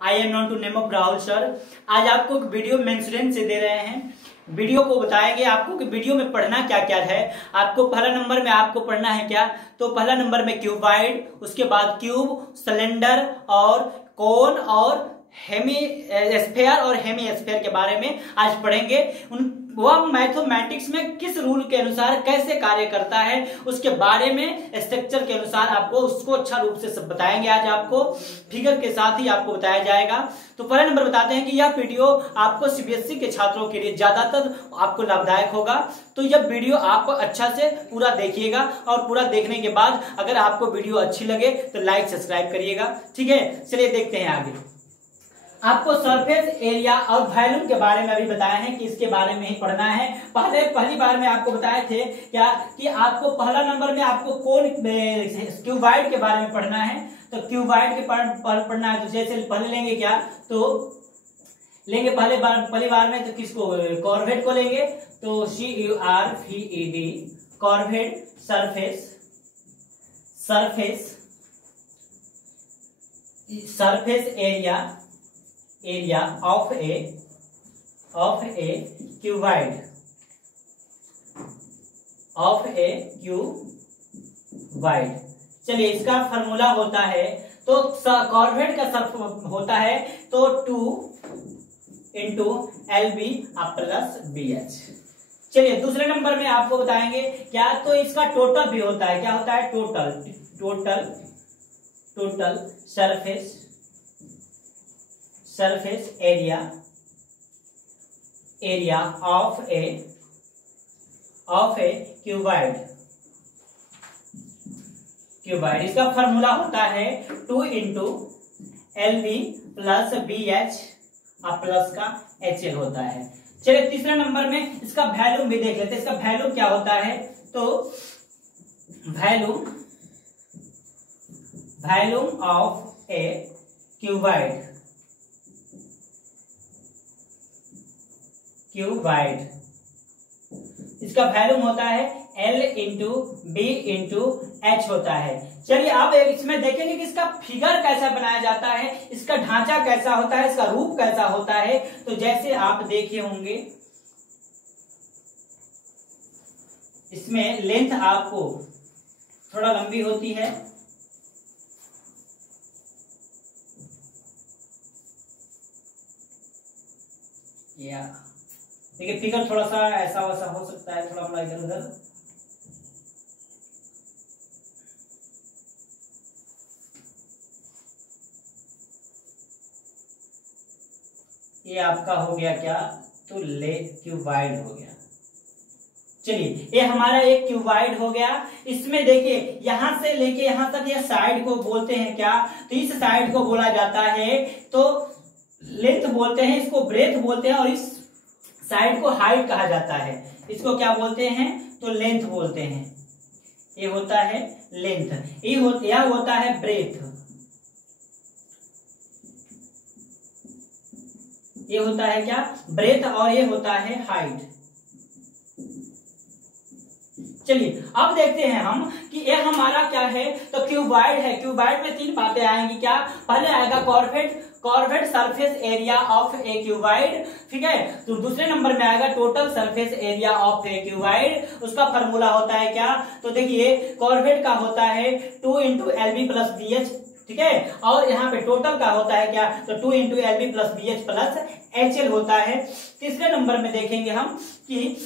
I am not to name of Rahul sir. आज आपको video mention से दे रहे हैं। वीडियो को बताएंगे आपको कि वीडियो में पढ़ना क्या क्या है। आपको पहला नंबर में आपको पढ़ना है क्या, तो पहला नंबर में क्यूबाइड, उसके बाद क्यूब, सिलेंडर और कोन और हेमी स्फेयर और हेमी स्फेयर के बारे में आज पढ़ेंगे। वह मैथमेटिक्स में किस रूल के अनुसार कैसे कार्य करता है उसके बारे में स्ट्रक्चर के अनुसार आपको उसको अच्छा रूप से सब बताएंगे। आज आपको फिगर के साथ ही आपको बताया जाएगा। तो पहला नंबर बताते हैं कि यह वीडियो आपको सीबीएसई के छात्रों के लिए ज्यादातर आपको लाभदायक होगा। तो यह वीडियो आप अच्छा से पूरा देखिएगा और पूरा देखने के बाद अगर आपको वीडियो अच्छी लगे तो लाइक सब्सक्राइब करिएगा। ठीक है, चलिए देखते हैं आगे। आपको सरफेस एरिया और वॉल्यूम के बारे में अभी बताया है कि इसके बारे में ही पढ़ना है। पहली बार में आपको बताए थे क्या कि आपको पहला नंबर में आपको कौन क्यूबाइड के बारे में पढ़ना है। तो क्यूबाइड के पढ़ना है तो जैसे पहले लेंगे क्या, तो लेंगे पहली बार में तो किसको, कॉर्वेट को लेंगे। तो CURVED corvette surface area of A cuboid चलिए इसका फॉर्मूला होता है, तो कॉर्वेट का होता है तो 2 × LB प्लस BH। चलिए दूसरे नंबर में आपको बताएंगे क्या, तो इसका टोटल भी होता है। क्या होता है, total surface area of A cuboid. इसका फॉर्मूला होता है 2 × LB प्लस BH प्लस का HL होता है। चलिए तीसरे नंबर में इसका वैल्यूम भी देख लेते हैं। इसका वैल्यूम क्या होता है, तो वैल्यूम ऑफ ए क्यूबाइड इसका वैल्यूम होता है L × B × H होता है। चलिए अब इसमें देखेंगे कि इसका फिगर कैसा बनाया जाता है, इसका ढांचा कैसा होता है, इसका रूप कैसा होता है। तो जैसे आप देखे होंगे इसमें लेंथ आपको थोड़ा लंबी होती है, या देखिए फिगर थोड़ा सा ऐसा वैसा हो सकता है, थोड़ा बड़ा इधर उधर। ये आपका हो गया क्या, तो क्यूबाइड हो गया। चलिए ये हमारा एक क्यूबाइड हो गया। इसमें देखिए यहां से लेके यहां तक ये साइड को बोलते हैं क्या, तो इस साइड को बोला जाता है तो लेंथ बोलते हैं, इसको ब्रेथ बोलते हैं, और इस साइड को हाइट कहा जाता है। इसको क्या बोलते हैं, तो लेंथ बोलते हैं। ये होता है लेंथ, यह होता है ब्रेथ, ये होता है क्या, ब्रेथ, और ये होता है हाइट। चलिए अब देखते हैं हम कि ये हमारा क्या है, तो क्यूबाइड है। क्यूबाइड में 3 बातें आएंगी। क्या, पहले आएगा corvette surface area of A cuboid, ठीक है। तो दूसरे नंबर में आएगा total surface area of A cuboid. उसका फॉर्मूला होता है क्या, तो देखिए कॉर्वेट का होता है 2 × LB प्लस BH, ठीक है। और यहाँ पे टोटल का होता है क्या, तो 2 × LB plus BH plus HL होता है। तीसरे नंबर में देखेंगे हम कि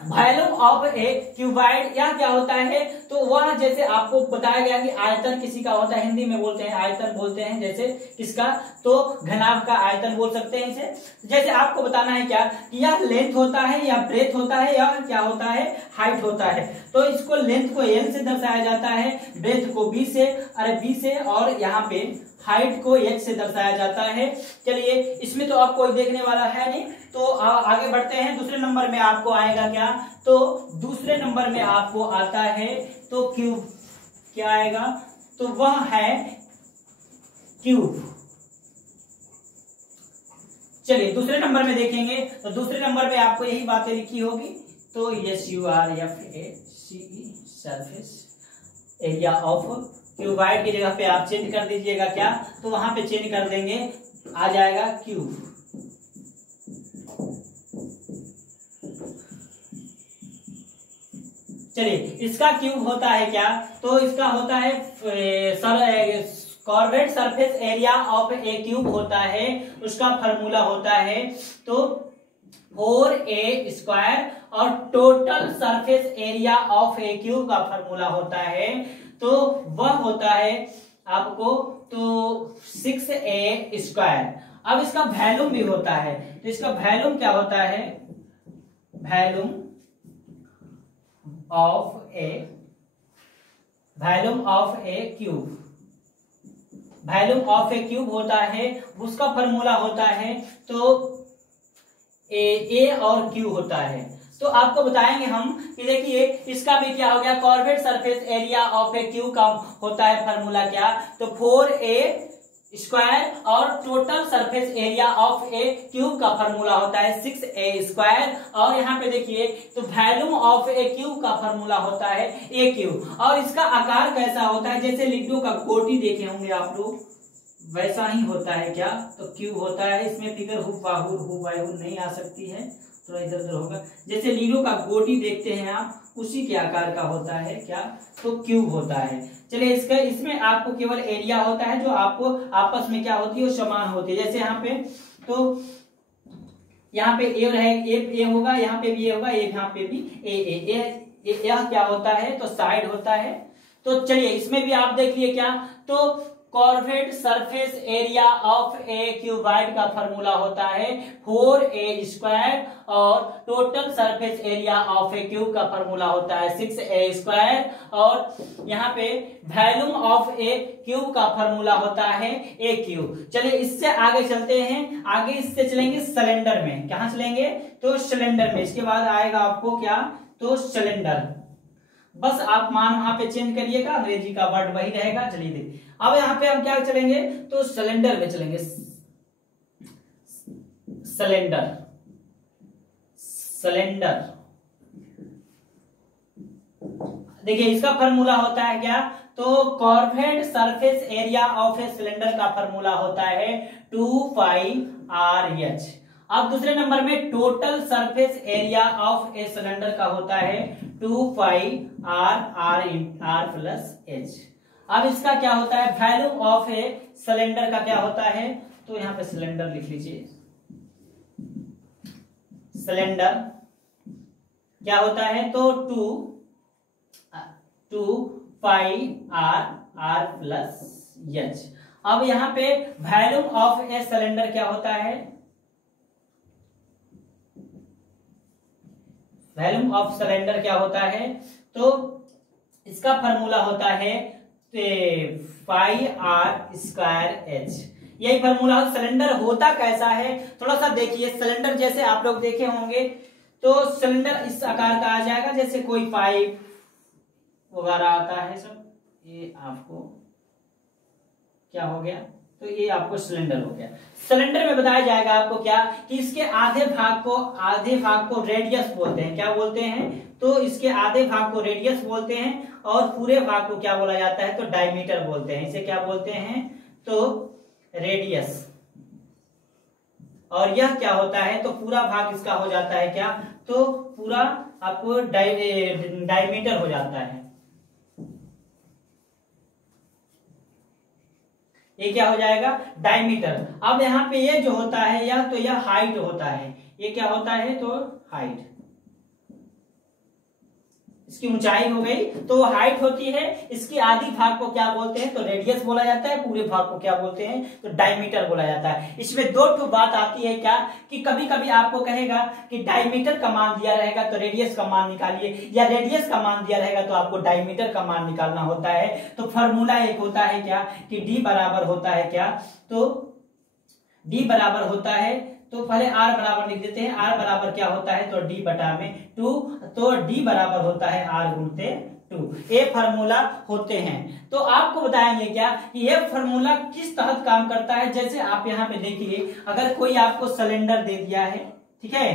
वॉल्यूम ऑफ ए क्यूबाइड, यह क्या होता है, तो वह जैसे आपको बताया गया कि आयतन किसी का होता है, हिंदी में बोलते हैं आयतन बोलते हैं, जैसे किसका, तो घनाभ का आयतन बोल सकते हैं इसे। जैसे आपको बताना है क्या कि यह लेंथ होता है या ब्रेथ होता है या क्या होता है, हाइट होता है। तो इसको लेंथ को L से दर्शाया जाता है, ब्रेथ को B से, और यहाँ पे हाइट को H से दर्शाया जाता है। चलिए इसमें तो अब कोई देखने वाला है नहीं, तो आगे बढ़ते हैं। दूसरे नंबर में आपको आएगा क्या, तो दूसरे नंबर में आपको आता है तो क्यूब, क्या आएगा, तो वह है क्यूब। चलिए दूसरे नंबर में देखेंगे, तो दूसरे नंबर में आपको यही बातें लिखी होगी। तो SURFACE surface area of cuboid की जगह पे आप चेंज कर दीजिएगा क्या, तो वहां पे चेंज कर देंगे आ जाएगा क्यूब। चलिए इसका क्यूब होता है क्या, तो इसका होता है corvette surface area of A cube होता है, उसका फार्मूला होता है तो 4a स्क्वायर, और total surface area of A cube का फार्मूला होता है तो वह होता है आपको तो 6a स्क्वायर। अब इसका वैल्यूम भी होता है, तो इसका वैल्यूम क्या होता है, volume of A cube, volume of A cube होता है, उसका फॉर्मूला होता है तो ए और क्यू होता है। तो आपको बताएंगे हम कि देखिए इसका भी क्या हो गया, corvette surface area of A cube का होता है फॉर्मूला क्या, तो 4a स्क्वायर, और total surface area of A cube का फॉर्मूला होता है 6a स्क्वायर, और यहाँ पे देखिए तो वैल्यूम ऑफ ए क्यूब का फॉर्मूला होता है ए क्यूब। और इसका आकार कैसा होता है, जैसे लिक्विड का गोटी देखे होंगे आप लोग, वैसा ही होता है क्या, तो क्यूब होता है। इसमें फिगर हुबहू नहीं आ सकती है, थोड़ा इधर उधर होगा। जैसे लीडो का गोटी देखते हैं आप, उसी के आकार का होता है क्या, तो क्यूब होता है। चलिए इसमें आपको केवल एरिया होता है जो आपको आपस में क्या होती है, वो समान होती है। जैसे यहाँ पे तो यहाँ पे ए रहेगा, ए होगा, यहाँ पे भी ए होगा, यहाँ पे भी ए यह क्या होता है, तो साइड होता है। तो चलिए इसमें भी आप देख लिए क्या, तो corvette surface area of A cuboid का फॉर्मूला होता है 4a स्क्वायर, और total surface area of A cube का फॉर्मूला होता है 6a स्क्वायर, और यहाँ पे वैल्यूम ऑफ ए क्यूब का फॉर्मूला होता है ए क्यूब। चलिए इससे आगे चलते हैं, आगे इससे चलेंगे सिलेंडर में। कहाँ चलेंगे, तो सिलेंडर में। इसके बाद आएगा आपको क्या, तो सिलेंडर। बस आप मान वहां पे चेंज करिएगा, अंग्रेजी का वर्ड वही रहेगा। चलिए देखिए अब यहाँ पे हम क्या चलेंगे, तो सिलेंडर में चलेंगे। सिलेंडर देखिए इसका फार्मूला होता है क्या, तो corvette surface area of a cylinder का फार्मूला होता है 2πRh। अब दूसरे नंबर में total surface area of a cylinder का होता है 2πr प्लस h। अब इसका क्या होता है, वैल्यूम ऑफ ए सिलेंडर का क्या होता है, तो यहां पे सिलेंडर लिख लीजिए। सिलेंडर क्या होता है, तो 2πr प्लस h। अब यहां पे वैल्यूम ऑफ ए सिलेंडर क्या होता है, वैल्यूम ऑफ सिलेंडर क्या होता है, तो इसका फार्मूला होता है 5r²h। यही फार्मूला। सिलेंडर होता कैसा है, थोड़ा सा देखिए। सिलेंडर जैसे आप लोग देखे होंगे, तो सिलेंडर इस आकार का आ जाएगा, जैसे कोई पाइप वगैरह आता है सब। ये आपको क्या हो गया, तो ये आपको सिलेंडर हो गया। सिलेंडर में बताया जाएगा आपको क्या, कि इसके आधे भाग को रेडियस बोलते हैं। क्या बोलते हैं, तो इसके आधे भाग को रेडियस बोलते हैं, और पूरे भाग को क्या बोला जाता है, तो डायमीटर बोलते हैं। इसे क्या बोलते हैं, तो रेडियस। और यह क्या होता है, तो पूरा भाग इसका हो जाता है क्या, तो पूरा आपको डायमीटर हो जाता है। ये क्या हो जाएगा, डायमीटर। अब यहाँ पे ये जो होता है यह, तो यह हाइट होता है। ये क्या होता है, तो हाइट, इसकी ऊंचाई हो गई, तो हाइट होती है। इसकी आधी भाग को क्या बोलते हैं, तो रेडियस बोला जाता है। पूरे भाग को क्या बोलते हैं, तो डायमीटर बोला जाता है। इसमें दो ठो बात आती है क्या, कि कभी कभी आपको कहेगा कि डायमीटर का मान दिया रहेगा तो रेडियस का मान निकालिए, या रेडियस का मान दिया रहेगा तो आपको डायमीटर का मान निकालना होता है। तो फॉर्मूला एक होता है क्या, कि डी बराबर होता है क्या, तो डी बराबर होता है, तो पहले r बराबर लिख देते हैं। r बराबर क्या होता है, तो d बटा में 2, तो d बराबर होता है r गुणते 2। ये फार्मूला होते हैं। तो आपको बताएंगे क्या, कि ये फार्मूला किस तहत काम करता है। जैसे आप यहाँ पे देखिए, अगर कोई आपको सिलेंडर दे दिया है, ठीक है,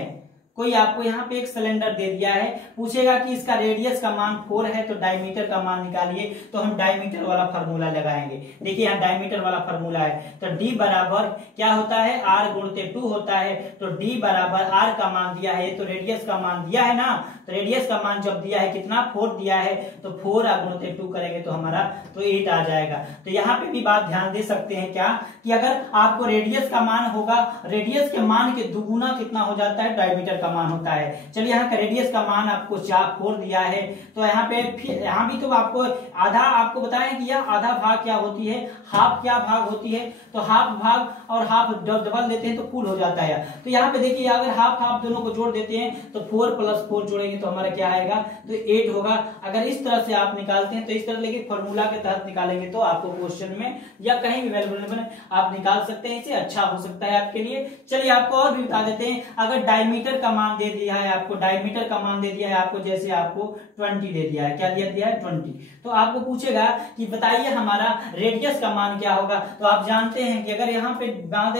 कोई आपको यहाँ पे एक सिलेंडर दे दिया है, पूछेगा कि इसका रेडियस का मान 4 है तो डायमीटर का मान निकालिए, तो हम डायमीटर वाला फार्मूला लगाएंगे। देखिए यहाँ डायमीटर वाला फार्मूला है, तो D बराबर क्या होता है, R गुणित 2 होता है। तो D बराबर R का मान दिया है, तो रेडियस का मान दिया है ना, तो रेडियस का मान जब दिया है कितना 4 दिया है, तो 4 गुणित 2 करेंगे तो हमारा तो 8 आ जाएगा। तो यहाँ पे भी बात ध्यान दे सकते हैं क्या कि अगर आपको रेडियस का मान होगा, रेडियस के मान के दुगुना कितना हो जाता है, डायमीटर का मान होता है। चलिए यहाँ का रेडियस का मान आपको 4 दिया है, तो यहाँ पे यहाँ भी तो आपको आधा आपको बताएं कि यह आधा भाग क्या होती है, हाफ क्या भाग होती है, तो हाफ भाग और हाफ डबल देते हैं तो फुल हो जाता है। तो यहाँ पे देखिए अगर हाफ हाफ दोनों को जोड़ देते हैं तो 4 + 4 जोड़ेंगे तो हमारा क्या आएगा, तो 8 होगा। अगर इस तरह से आप निकालते हैं तो इस तरह, लेकिन फॉर्मूला के तहत निकालेंगे तो आपको क्वेश्चन में या कहीं भी अवेलेबल आप निकाल सकते हैं, इसे अच्छा हो सकता है आपके लिए। चलिए आपको और भी बता देते हैं, अगर डायमीटर का मान दे दिया है आपको, डायमीटर का मान दे दिया है आपको, जैसे आपको 20 दे दिया है, क्या दिया है 20, तो आपको पूछेगा कि बताइए हमारा रेडियस का मान क्या होगा। तो आप जानते हैं कि अगर यहाँ पे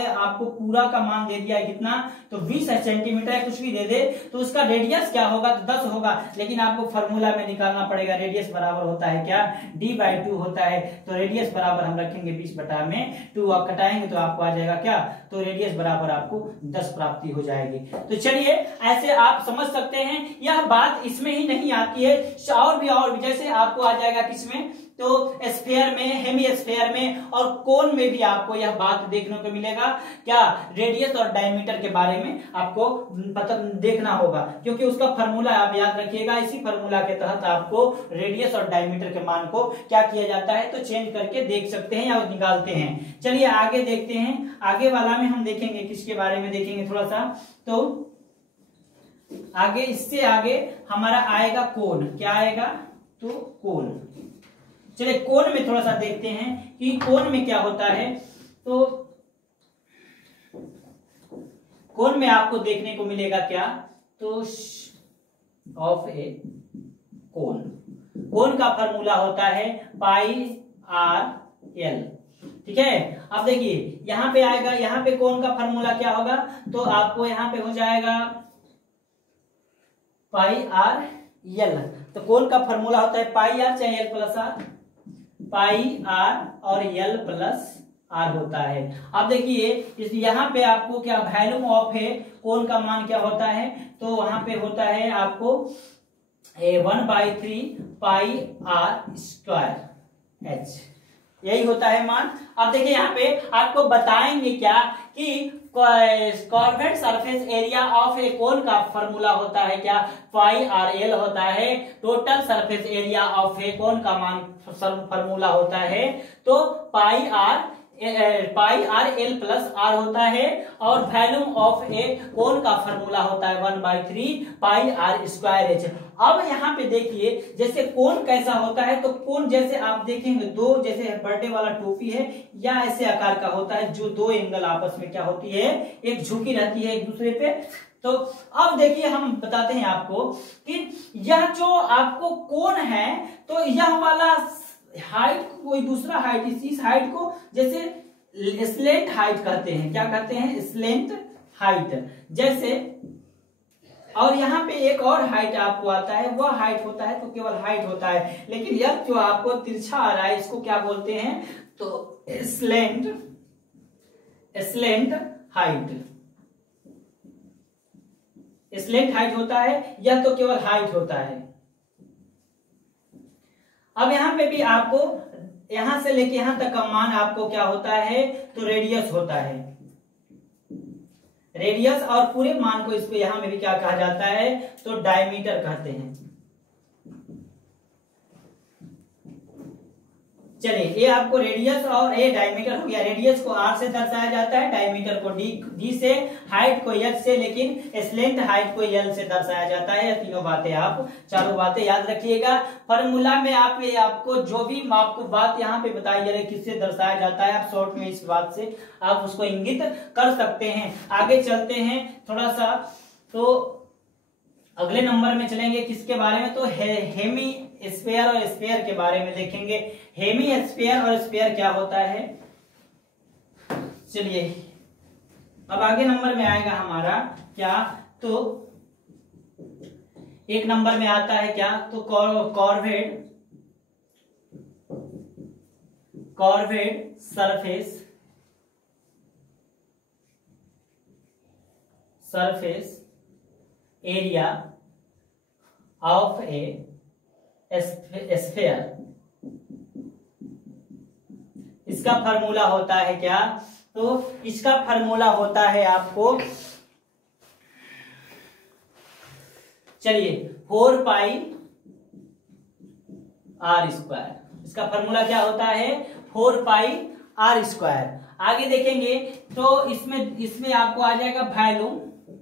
आपको पूरा का मान दे दिया है कितना, तो 20 सेंटीमीटर है, कुछ भी दे दे तो उसका रेडियस क्या होगा, तो 10 होगा। लेकिन आपको फॉर्मूला में निकालना पड़ेगा, रेडियस बराबर होता है क्या, D/2 होता है। तो रेडियस बराबर हम रखेंगे 20/2, आप कटाएंगे तो आपको आ जाएगा क्या, तो रेडियस बराबर आपको 10 प्राप्ति हो जाएगी। तो चलिए ऐसे आप समझ सकते हैं, यह बात इसमें ही नहीं आती है, और भी जैसे आपको आ जाएगा किसमें, तो स्फीयर में, हेमीस्फीयर में और कोन में भी आपको यह बात देखने को मिलेगा, क्या रेडियस और डायमीटर के बारे में आपको पता देखना होगा, क्योंकि उसका फार्मूला आप याद रखिएगा। इसी फार्मूला के तहत आपको रेडियस और डायमीटर के मान को क्या किया जाता है, तो चेंज करके देख सकते हैं या निकालते हैं। चलिए आगे देखते हैं, आगे वाला में हम देखेंगे किसके बारे में देखेंगे थोड़ा सा, तो आगे इससे आगे हमारा आएगा कोण, क्या आएगा, तो कोण। चलिए कोण में थोड़ा सा देखते हैं कि कोण में क्या होता है। तो कोण में आपको देखने को मिलेगा क्या, तो ऑफ ए कोण, कोण का फॉर्मूला होता है πr/l, ठीक है। अब देखिए यहां पे आएगा, यहां पे कोण का फॉर्मूला क्या होगा, तो आपको यहां पे हो जाएगा πr/l। तो कोण का फॉर्मूला होता है πr चाहे l + r, πr और l + r होता है। अब देखिए इस यहाँ पे आपको क्या वैल्यूम ऑफ है, कोण का मान क्या होता है, तो वहां पे होता है आपको 1/3 πr²h, यही होता है मान। अब देखिए यहाँ पे आपको बताएंगे क्या कि कॉर्वेट सरफेस एरिया ऑफ ए कोन का फॉर्मूला होता है क्या, πr/l होता है। टोटल सरफेस एरिया ऑफ ए कोन का मान फॉर्मूला होता है तो πr/l + r होता है, और वैल्यूम ऑफ ए कोन का फॉर्मूला होता है 1/3 πr²h। अब यहाँ पे देखिए जैसे कोन कैसा होता है, तो कोन जैसे आप देखेंगे दो, जैसे बर्थडे वाला टोपी है या ऐसे आकार का होता है, जो दो एंगल आपस में क्या होती है, एक झुकी रहती है एक दूसरे पे। तो अब देखिए हम बताते हैं आपको कि यह जो आपको कोन है, तो यह वाला हाइट कोई दूसरा हाइट, इस हाइट को जैसे स्लेंट हाइट कहते हैं, क्या कहते हैं, स्लेंट हाइट जैसे। और यहाँ पे एक और हाइट आपको आता है, वह हाइट होता है तो केवल हाइट होता है, लेकिन यह जो आपको तिरछा आ रहा है इसको क्या बोलते हैं, तो स्लेंट हाइट, स्लेंट हाइट होता है, यह तो केवल हाइट होता है। अब यहाँ पे भी आपको यहां से लेके यहां तक का मान आपको क्या होता है, तो रेडियस होता है, रेडियस, और पूरे मान को इसको यहां में भी क्या कहा जाता है, तो डायमीटर कहते हैं। चलिए ये आपको रेडियस और ये डायमीटर हो गया, रेडियस को r से दर्शाया जाता है, डायमीटर को d से, हाइट को h से, लेकिन स्लेंट हाइट को l से दर्शाया जाता है। ये तीनों बातें आप चारों बातें याद रखिएगा। फॉर्मूला में आपको जो भी आपको बात यहाँ पे बताई जा रही है किससे दर्शाया जाता है, आप शॉर्ट में इस बात से आप उसको इंगित कर सकते हैं। आगे चलते हैं थोड़ा सा, तो अगले नंबर में चलेंगे किसके बारे में, तो हेमी स्फीयर और स्फीयर के बारे में देखेंगे। हेमी स्फीयर और स्फीयर क्या होता है, चलिए अब आगे नंबर में आएगा हमारा क्या, तो एक नंबर में आता है क्या, तो curved surface area of a sphere. इसका फार्मूला होता है क्या, तो इसका फार्मूला होता है आपको, चलिए 4 पाई आर स्क्वायर। इसका फार्मूला क्या होता है, 4 पाई आर स्क्वायर। आगे देखेंगे तो इसमें आपको आ जाएगा वॉल्यूम,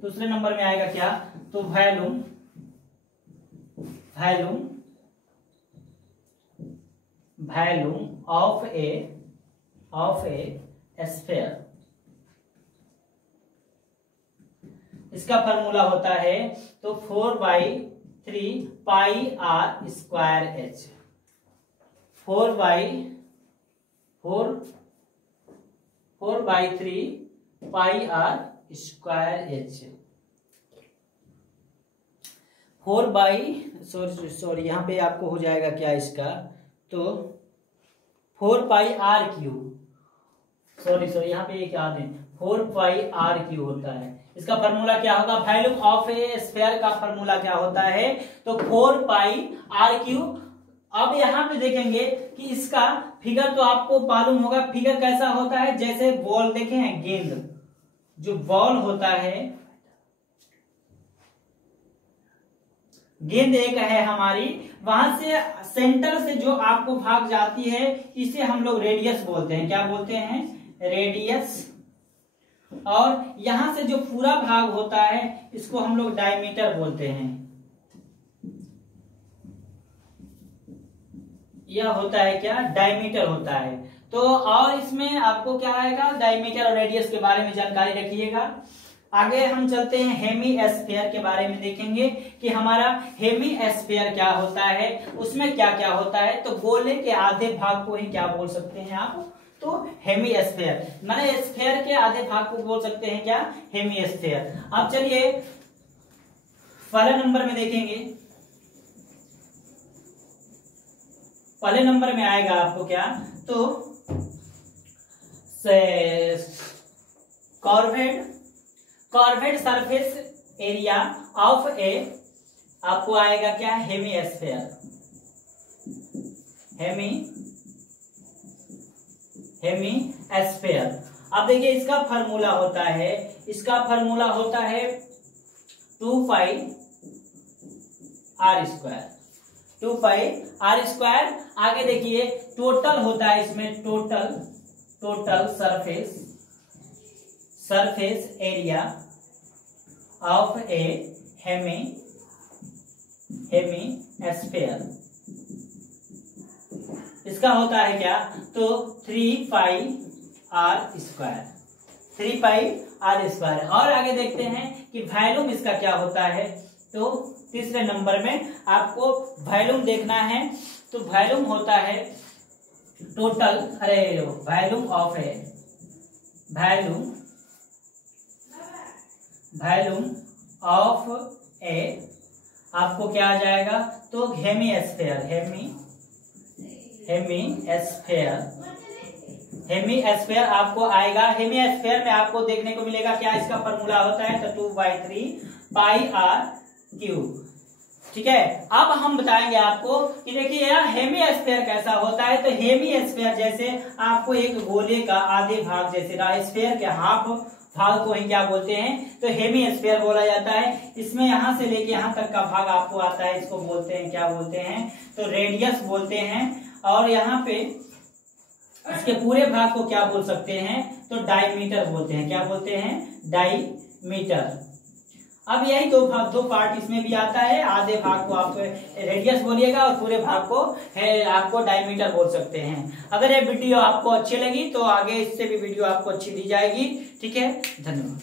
दूसरे नंबर में आएगा क्या, तो वॉल्यूम ऑफ ए स्फीयर। इसका फार्मूला होता है तो 4/3 pi R square H. 4/3 pi R square H. 4 यहाँ पे आपको हो जाएगा क्या इसका, तो 4 पाई आर क्यूब, सॉरी यहाँ पे क्या आते हैं, 4 पाई आर क्यूब होता है। इसका फार्मूला क्या होगा, वॉल्यूम ऑफ ए स्फीयर का फार्मूला क्या होता है, तो 4 पाई आर क्यूब। अब यहाँ पे देखेंगे कि इसका फिगर तो आपको मालूम होगा, फिगर कैसा होता है, जैसे बॉल देखे हैं, गेंद जो बॉल होता है, गेंद एक है हमारी, वहां से सेंटर से जो आपको भाग जाती है इसे हम लोग रेडियस बोलते हैं। क्या बोलते हैं, रेडियस। और यहां से जो पूरा भाग होता है इसको हम लोग डायमीटर बोलते हैं। यह होता है क्या, डायमीटर होता है। तो और इसमें आपको क्या आएगा, डायमीटर और रेडियस के बारे में जानकारी रखिएगा। आगे हम चलते हैं हेमीस्फीयर के बारे में, देखेंगे कि हमारा हेमीस्फीयर क्या होता है, उसमें क्या क्या होता है। तो गोले के आधे भाग को ही क्या बोल सकते हैं आप, तो हेमीस्फीयर, माने स्फीयर के आधे भाग को बोल सकते हैं क्या, हेमीस्फीयर। अब चलिए पहले नंबर में देखेंगे, पहले नंबर में आएगा आपको क्या, तो कॉर्वेड सरफेस एरिया ऑफ ए, आपको आएगा क्या, हेमीस्फीयर। हेमीस्फीयर। अब देखिए इसका फार्मूला होता है 2 pi R square. 2 pi R square. आगे देखिए टोटल होता है इसमें, total surface area of a hemisphere. इसका होता है क्या, तो 3 pi R square. 3 pi R square. और आगे देखते हैं कि वॉल्यूम इसका क्या होता है, तो तीसरे नंबर में आपको वॉल्यूम देखना है। तो वॉल्यूम होता है टोटल, वॉल्यूम ऑफ ए, आपको क्या आ जाएगा, तो हेमीस्फीयर आपको आएगा। हेमीस्फीयर में आपको देखने को मिलेगा क्या, इसका फार्मूला होता है तो 2/3 पाई आर क्यूब। ठीक है, अब हम बताएंगे आपको कि देखिए यार हेमीस्फीयर कैसा होता है। तो हेमीस्फीयर जैसे आपको एक गोले का आधे भाग, जैसे स्फीयर के हाफ भाग को ही क्या बोलते हैं, तो हेमीस्फीयर बोला जाता है। इसमें यहां से लेके यहां तक का भाग आपको आता है, इसको बोलते हैं, क्या बोलते हैं, तो रेडियस बोलते हैं। और यहाँ पे इसके पूरे भाग को क्या बोल सकते हैं, तो डायमीटर बोलते हैं। क्या बोलते हैं, डायमीटर। अब यही दो पार्ट इसमें भी आता है। आधे भाग को आप रेडियस बोलिएगा और पूरे भाग को आपको डायमीटर बोल सकते हैं। अगर ये वीडियो आपको अच्छी लगी तो आगे इससे भी वीडियो आपको अच्छी दी जाएगी। ठीक है, धन्यवाद।